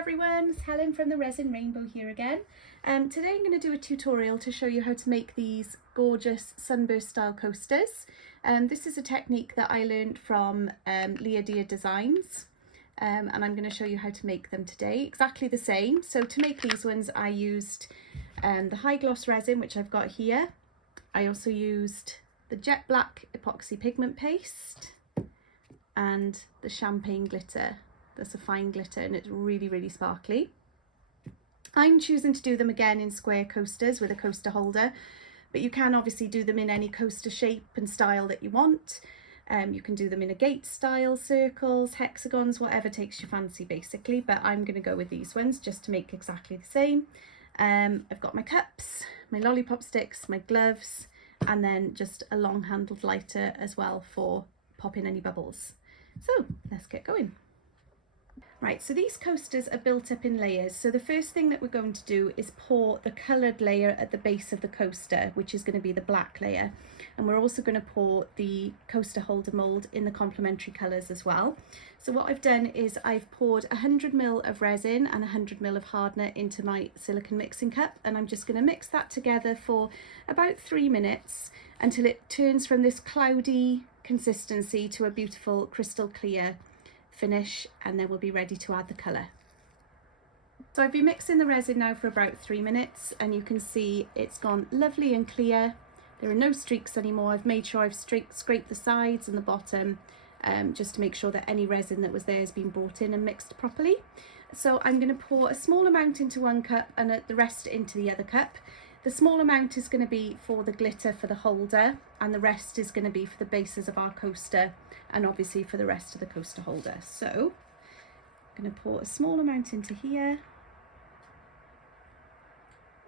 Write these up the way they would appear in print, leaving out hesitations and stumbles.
everyone, it's Helen from the Resin Rainbow here again. Today I'm going to do a tutorial to show you how to make these gorgeous Sunburst style coasters. This is a technique that I learned from LiaDiaDesigns and I'm going to show you how to make them today. Exactly the same. So to make these ones I used the high gloss resin, which I've got here. I also used the jet black epoxy pigment paste and the champagne glitter. That's a fine glitter and it's really sparkly. I'm choosing to do them again in square coasters with a coaster holder, but you can obviously do them in any coaster shape and style that you want. You can do them in a gate style, circles, hexagons, whatever takes your fancy basically, but I'm going to go with these ones just to make exactly the same. I've got my cups, my lollipop sticks, my gloves, and then just a long handled lighter as well for popping any bubbles. So let's get going. Right, so these coasters are built up in layers. So the first thing that we're going to do is pour the coloured layer at the base of the coaster, which is going to be the black layer. And we're also going to pour the coaster holder mould in the complementary colours as well. So what I've done is I've poured 100 ml of resin and 100 ml of hardener into my silicone mixing cup, and I'm just going to mix that together for about 3 minutes until it turns from this cloudy consistency to a beautiful crystal clear finish, and then we'll be ready to add the colour. So I've been mixing the resin now for about 3 minutes and you can see it's gone lovely and clear. There are no streaks anymore. I've made sure I've scraped the sides and the bottom just to make sure that any resin that was there has been brought in and mixed properly. So I'm going to pour a small amount into one cup and the rest into the other cup. The small amount is going to be for the glitter for the holder, and the rest is going to be for the bases of our coaster and obviously for the rest of the coaster holder. So I'm going to pour a small amount into here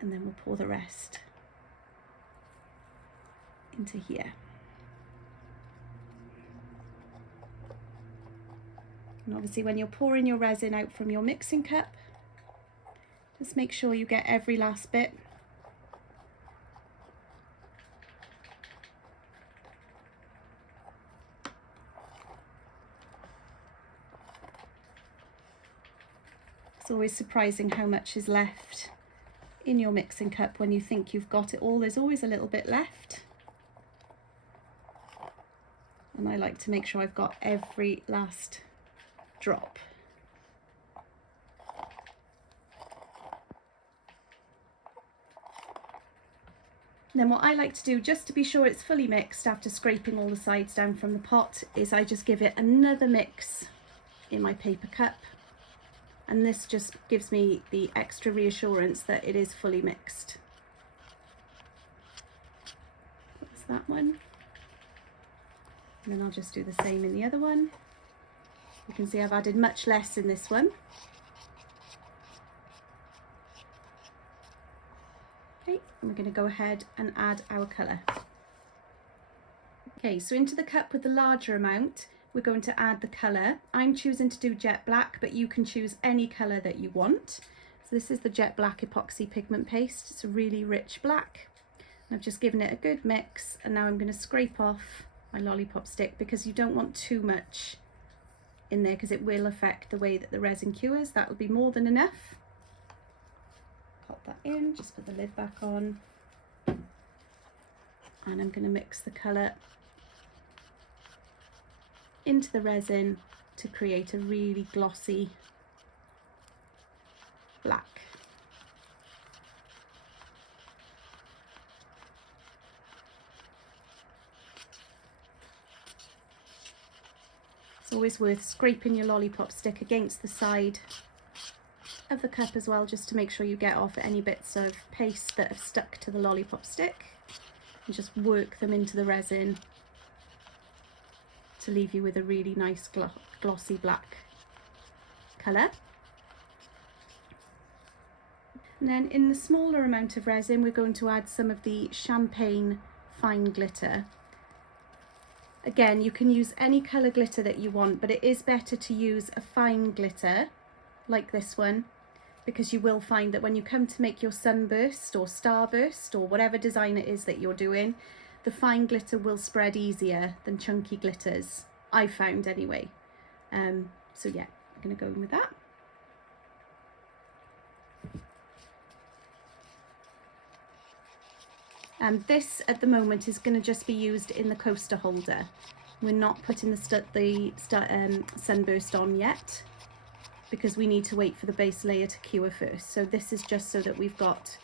and then we'll pour the rest into here. And obviously when you're pouring your resin out from your mixing cup, just make sure you get every last bit. It's always surprising how much is left in your mixing cup when you think you've got it all. There's always a little bit left. And I like to make sure I've got every last drop. And then what I like to do, just to be sure it's fully mixed after scraping all the sides down from the pot, is I just give it another mix in my paper cup. And this just gives me the extra reassurance that it is fully mixed. That's that one. And then I'll just do the same in the other one. You can see I've added much less in this one. Okay, and we're going to go ahead and add our colour. Okay, so into the cup with the larger amount, we're going to add the colour. I'm choosing to do jet black, but you can choose any colour that you want. So this is the jet black epoxy pigment paste. It's a really rich black. And I've just given it a good mix, and now I'm going to scrape off my lollipop stick because you don't want too much in there because it will affect the way that the resin cures. That will be more than enough. Pop that in, just put the lid back on. And I'm going to mix the colour into the resin to create a really glossy black. It's always worth scraping your lollipop stick against the side of the cup as well, just to make sure you get off any bits of paste that have stuck to the lollipop stick, and just work them into the resin to leave you with a really nice glossy black colour. And then in the smaller amount of resin we're going to add some of the champagne fine glitter. Again, you can use any colour glitter that you want, but it is better to use a fine glitter like this one, because you will find that when you come to make your Sunburst or Starburst or whatever design it is that you're doing, the fine glitter will spread easier than chunky glitters, I found anyway. So yeah, I'm going to go in with that. This at the moment is going to just be used in the coaster holder. We're not putting the Sunburst on yet because we need to wait for the base layer to cure first. So this is just so that we've got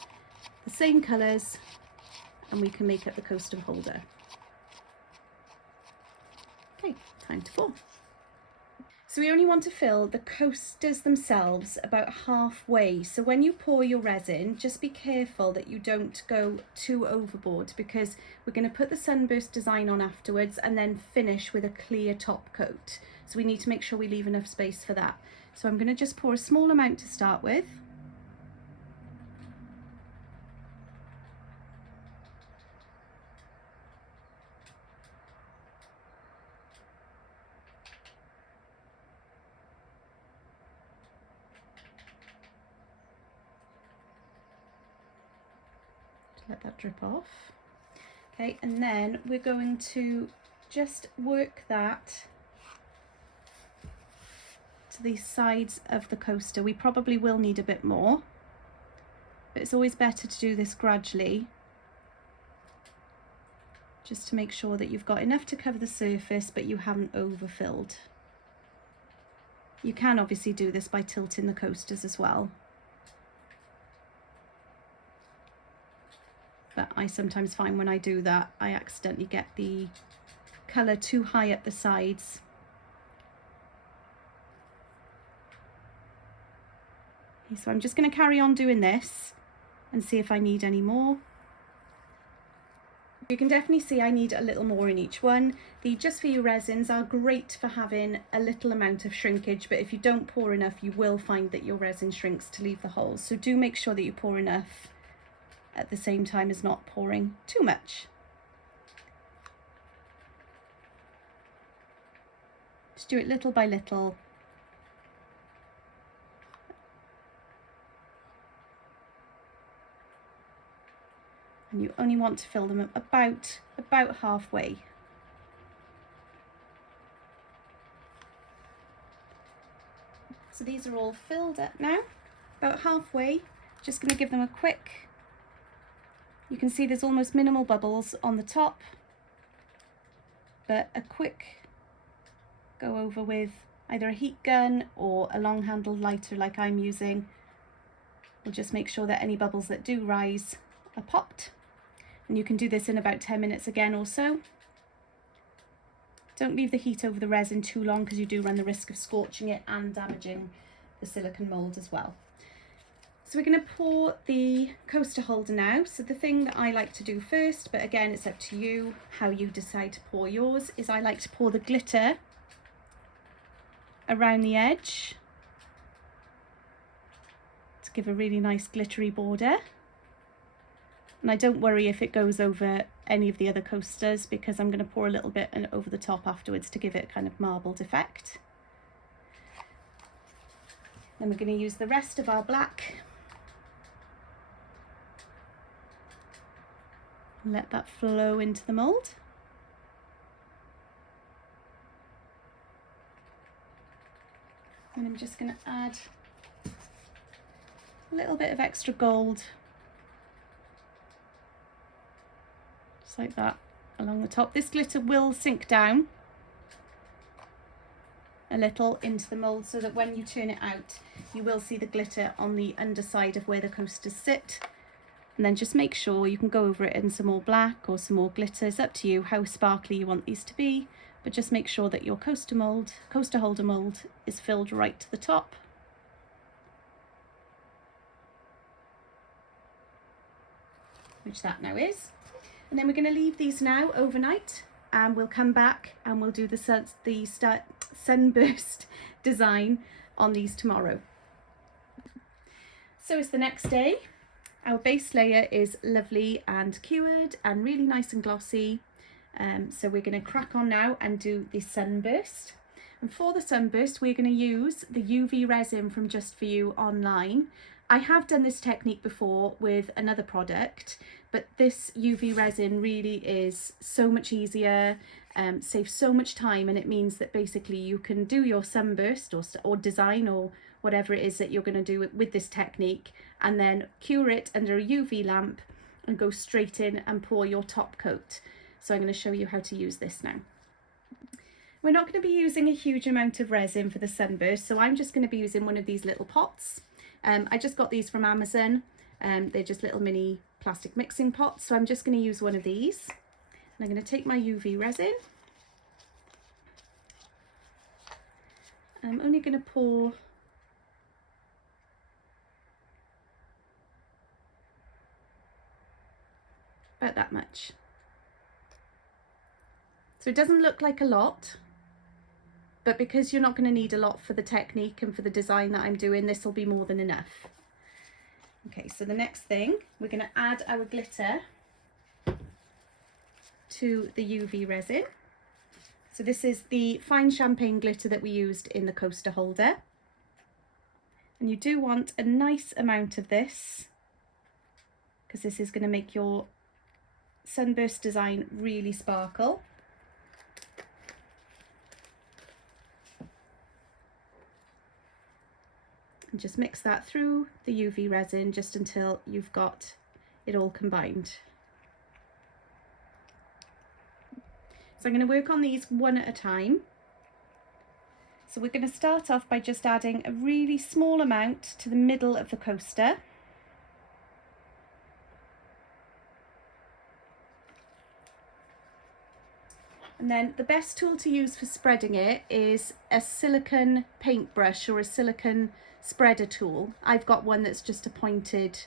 the same colours and we can make up the coaster holder. Okay, time to pour. So we only want to fill the coasters themselves about halfway. So when you pour your resin, just be careful that you don't go too overboard, because we're going to put the Sunburst design on afterwards and then finish with a clear top coat. So we need to make sure we leave enough space for that. So I'm going to just pour a small amount to start with. Let that drip off. Okay, and then we're going to just work that to the sides of the coaster. We probably will need a bit more, but it's always better to do this gradually, just to make sure that you've got enough to cover the surface but you haven't overfilled. You can obviously do this by tilting the coasters as well, but I sometimes find when I do that I accidentally get the colour too high up the sides. Okay, so I'm just going to carry on doing this and see if I need any more. You can definitely see I need a little more in each one. The Just For You resins are great for having a little amount of shrinkage, but if you don't pour enough you will find that your resin shrinks to leave the holes. So do make sure that you pour enough at the same time as not pouring too much. Just do it little by little. And you only want to fill them about halfway. So these are all filled up now, about halfway. Just going to give them a quick, you can see there's almost minimal bubbles on the top, but a quick go over with either a heat gun or a long handled lighter like I'm using will just make sure that any bubbles that do rise are popped. And you can do this in about 10 minutes again or so. Don't leave the heat over the resin too long because you do run the risk of scorching it and damaging the silicone mould as well. So we're going to pour the coaster holder now. So the thing that I like to do first, but again it's up to you how you decide to pour yours, is I like to pour the glitter around the edge to give a really nice glittery border. And I don't worry if it goes over any of the other coasters, because I'm going to pour a little bit and over the top afterwards to give it kind of marbled effect. Then we're going to use the rest of our black. Let that flow into the mould. And I'm just going to add a little bit of extra gold, just like that, along the top. This glitter will sink down a little into the mould so that when you turn it out you will see the glitter on the underside of where the coasters sit. And then just make sure you can go over it in some more black or some more glitter. It's up to you how sparkly you want these to be, but just make sure that your coaster holder mould is filled right to the top. Which that now is. And then we're going to leave these now overnight, and we'll come back and we'll do the Sunburst design on these tomorrow. So it's the next day. Our base layer is lovely and cured and really nice and glossy. So we're going to crack on now and do the Sunburst. And for the Sunburst, we're going to use the UV resin from Just For You online. I have done this technique before with another product, but this UV resin really is so much easier, saves so much time, and it means that basically you can do your Sunburst or design or whatever it is that you're going to do with this technique, and then cure it under a UV lamp and go straight in and pour your top coat. So I'm going to show you how to use this now. We're not going to be using a huge amount of resin for the Sunburst, so I'm just going to be using one of these little pots. I just got these from Amazon. They're just little mini plastic mixing pots, so I'm just going to use one of these. And I'm going to take my UV resin. I'm only going to pour about that much. So it doesn't look like a lot, but because you're not going to need a lot for the technique and for the design that I'm doing, this will be more than enough. Okay, so the next thing, we're going to add our glitter to the UV resin. So this is the fine champagne glitter that we used in the coaster holder. And you do want a nice amount of this, because this is going to make your Sunburst design really sparkle. And just mix that through the UV resin just until you've got it all combined. So I'm going to work on these one at a time. So we're going to start off by just adding a really small amount to the middle of the coaster. And then the best tool to use for spreading it is a silicone paintbrush or a silicone spreader tool. I've got one that's just a pointed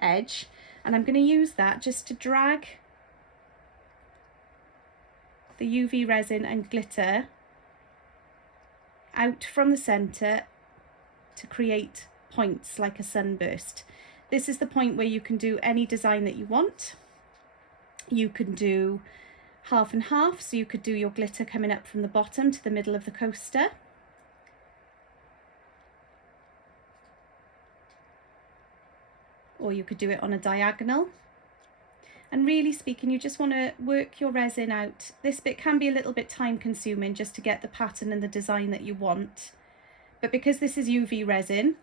edge, and I'm going to use that just to drag the UV resin and glitter out from the centre to create points like a sunburst. This is the point where you can do any design that you want. You can do half and half, so you could do your glitter coming up from the bottom to the middle of the coaster. Or you could do it on a diagonal. And really speaking, you just want to work your resin out. This bit can be a little bit time consuming just to get the pattern and the design that you want. But because this is UV resin,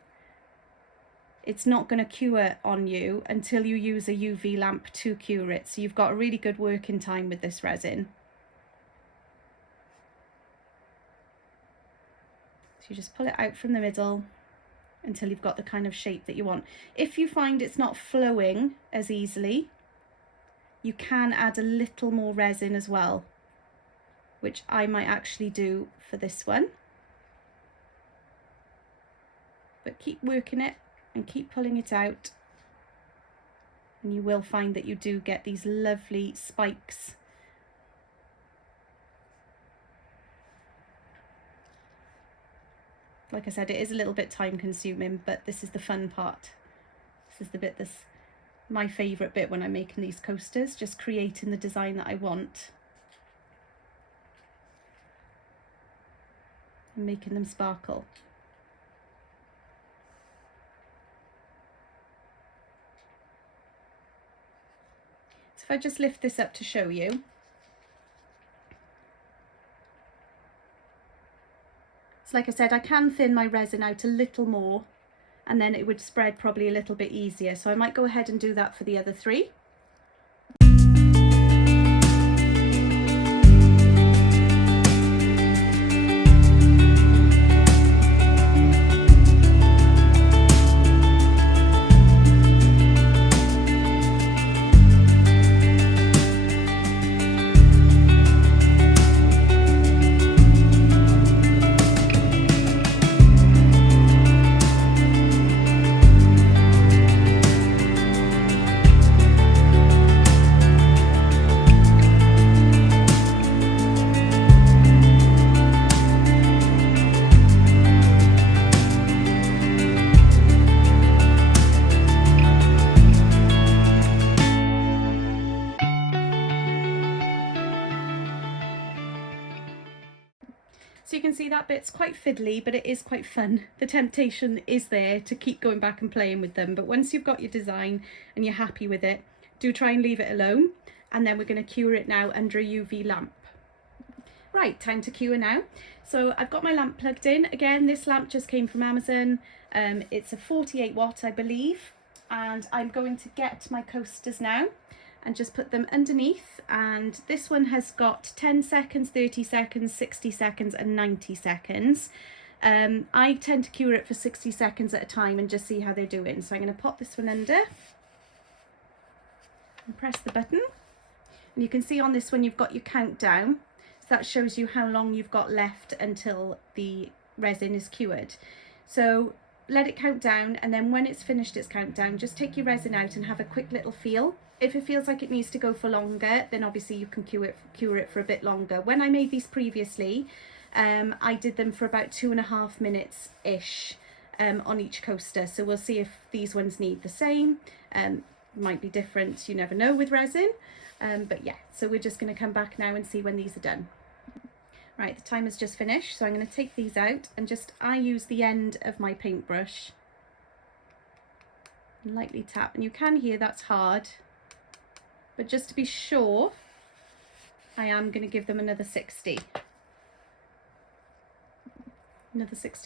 it's not going to cure on you until you use a UV lamp to cure it. So you've got a really good working time with this resin. So you just pull it out from the middle until you've got the kind of shape that you want. If you find it's not flowing as easily, you can add a little more resin as well, which I might actually do for this one. But keep working it and keep pulling it out, and you will find that you do get these lovely spikes. Like I said, it is a little bit time consuming, but this is the fun part. This is the bit that's my favourite bit when I'm making these coasters, just creating the design that I want and making them sparkle. So if I just lift this up to show you. So like I said, I can thin my resin out a little more, and then it would spread probably a little bit easier. So I might go ahead and do that for the other three. So you can see that bit's quite fiddly, but it is quite fun. The temptation is there to keep going back and playing with them. But once you've got your design and you're happy with it, do try and leave it alone. And then we're going to cure it now under a UV lamp. Right, time to cure now. So I've got my lamp plugged in. Again, this lamp just came from Amazon. It's a 48 watt, I believe. and I'm going to get my coasters now and just put them underneath, and this one has got 10 seconds, 30 seconds, 60 seconds and 90 seconds. I tend to cure it for 60 seconds at a time and just see how they're doing. So I'm going to pop this one under and press the button, and you can see on this one you've got your countdown, so that shows you how long you've got left until the resin is cured. So let it count down, and then when it's finished its countdown, just take your resin out and have a quick little feel. If it feels like it needs to go for longer, then obviously you can cure it for a bit longer. When I made these previously, I did them for about 2.5 minutes ish on each coaster. So we'll see if these ones need the same. Might be different, you never know with resin. But yeah, so we're just going to come back now and see when these are done. Right, the timer's just finished, so I'm going to take these out and I use the end of my paintbrush and lightly tap, and you can hear that's hard, but just to be sure, I am going to give them another 60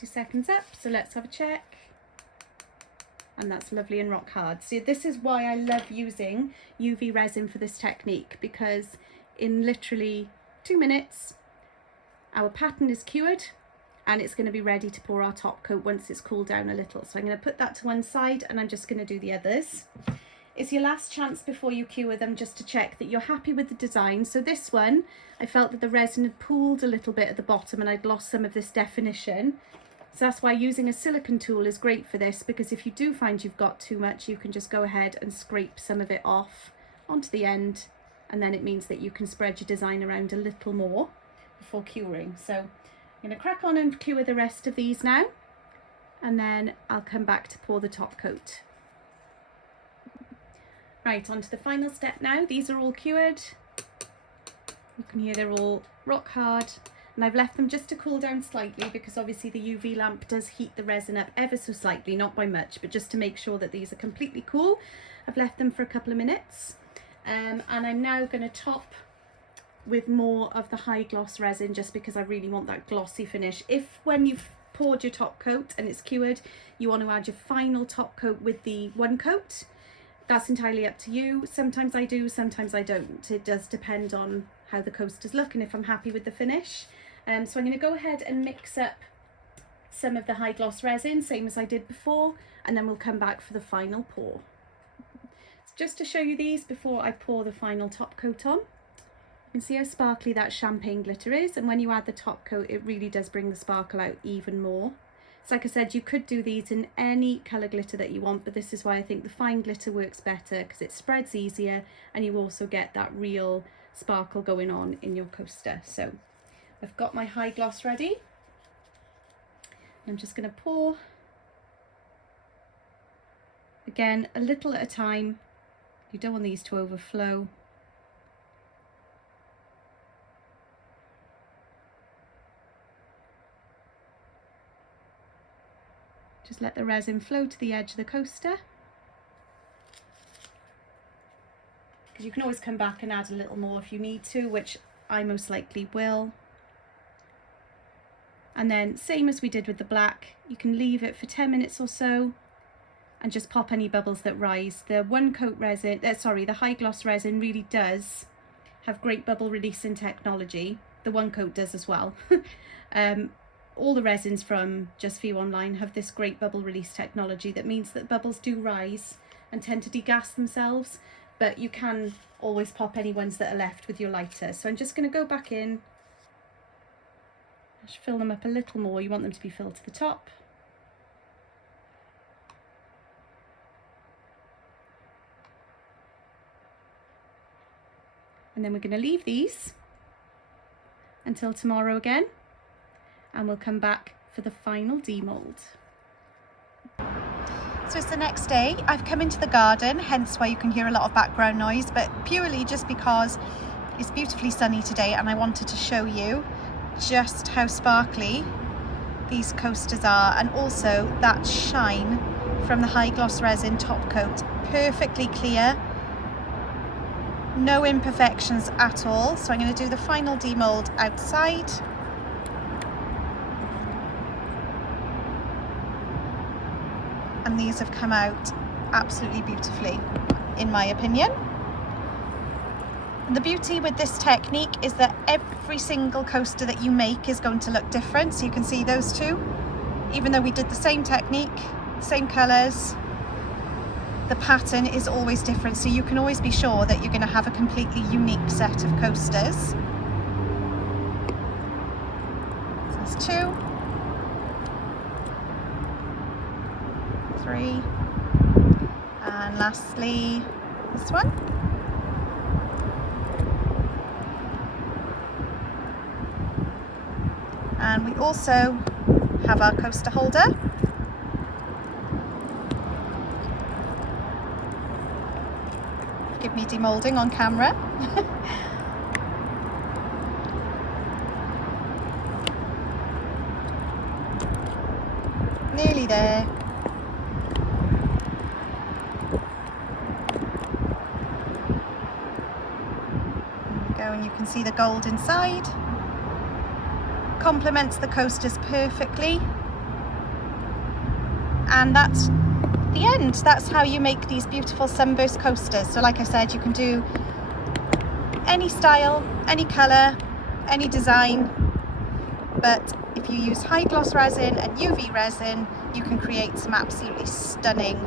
seconds up. So let's have a check, and that's lovely and rock hard. See, this is why I love using UV resin for this technique, because in literally 2 minutes our pattern is cured and it's going to be ready to pour our top coat once it's cooled down a little. So I'm going to put that to one side, and I'm just going to do the others. It's your last chance before you cure them just to check that you're happy with the design. So this one, I felt that the resin had pooled a little bit at the bottom and I'd lost some of this definition. So that's why using a silicone tool is great for this, because if you do find you've got too much, you can just go ahead and scrape some of it off onto the end, and then it means that you can spread your design around a little more before curing. So I'm going to crack on and cure the rest of these now, and then I'll come back to pour the top coat. Right, on to the final step now. These are all cured. You can hear they're all rock hard, and I've left them just to cool down slightly, because obviously the UV lamp does heat the resin up ever so slightly, not by much, but just to make sure that these are completely cool. I've left them for a couple of minutes, and I'm now going to top with more of the high gloss resin, just because I really want that glossy finish. If when you've poured your top coat and it's cured, you want to add your final top coat with the one coat, that's entirely up to you. Sometimes I do, sometimes I don't. It does depend on how the coasters look and if I'm happy with the finish. So I'm going to go ahead and mix up some of the high gloss resin, same as I did before, and then we'll come back for the final pour. So just to show you these before I pour the final top coat on, you can see how sparkly that champagne glitter is, and when you add the top coat it really does bring the sparkle out even more. So like I said, you could do these in any colour glitter that you want, but this is why I think the fine glitter works better, because it spreads easier and you also get that real sparkle going on in your coaster. So I've got my high gloss ready. I'm just going to pour, again a little at a time. You don't want these to overflow. Just let the resin flow to the edge of the coaster, because you can always come back and add a little more if you need to, which I most likely will. And then same as we did with the black, you can leave it for 10 minutes or so and just pop any bubbles that rise. The one coat resin, the high gloss resin really does have great bubble releasing technology. The one coat does as well. All the resins from Just For You Online have this great bubble release technology that means that bubbles do rise and tend to degas themselves, but you can always pop any ones that are left with your lighter. So I'm just going to go back in, just fill them up a little more. You want them to be filled to the top. And then we're going to leave these until tomorrow again, and we'll come back for the final demold. So it's the next day. I've come into the garden, hence why you can hear a lot of background noise, but purely just because it's beautifully sunny today and I wanted to show you just how sparkly these coasters are, and also that shine from the high gloss resin top coat. Perfectly clear, no imperfections at all. So I'm going to do the final demold outside. And these have come out absolutely beautifully, in my opinion. And the beauty with this technique is that every single coaster that you make is going to look different. So you can see those two, even though we did the same technique, same colours, the pattern is always different. So you can always be sure that you're going to have a completely unique set of coasters. So there's 2, 3, and lastly this one. And we also have our coaster holder. Give me demoulding on camera. Nearly there. There we go, and you can see the gold inside. Complements the coasters perfectly. And that's the end. That's how you make these beautiful Sunburst coasters. So like I said, you can do any style, any colour, any design, but if you use high gloss resin and UV resin, you can create some absolutely stunning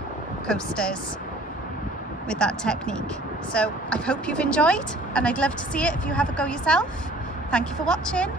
coasters with that technique. So I hope you've enjoyed, and I'd love to see it if you have a go yourself. Thank you for watching.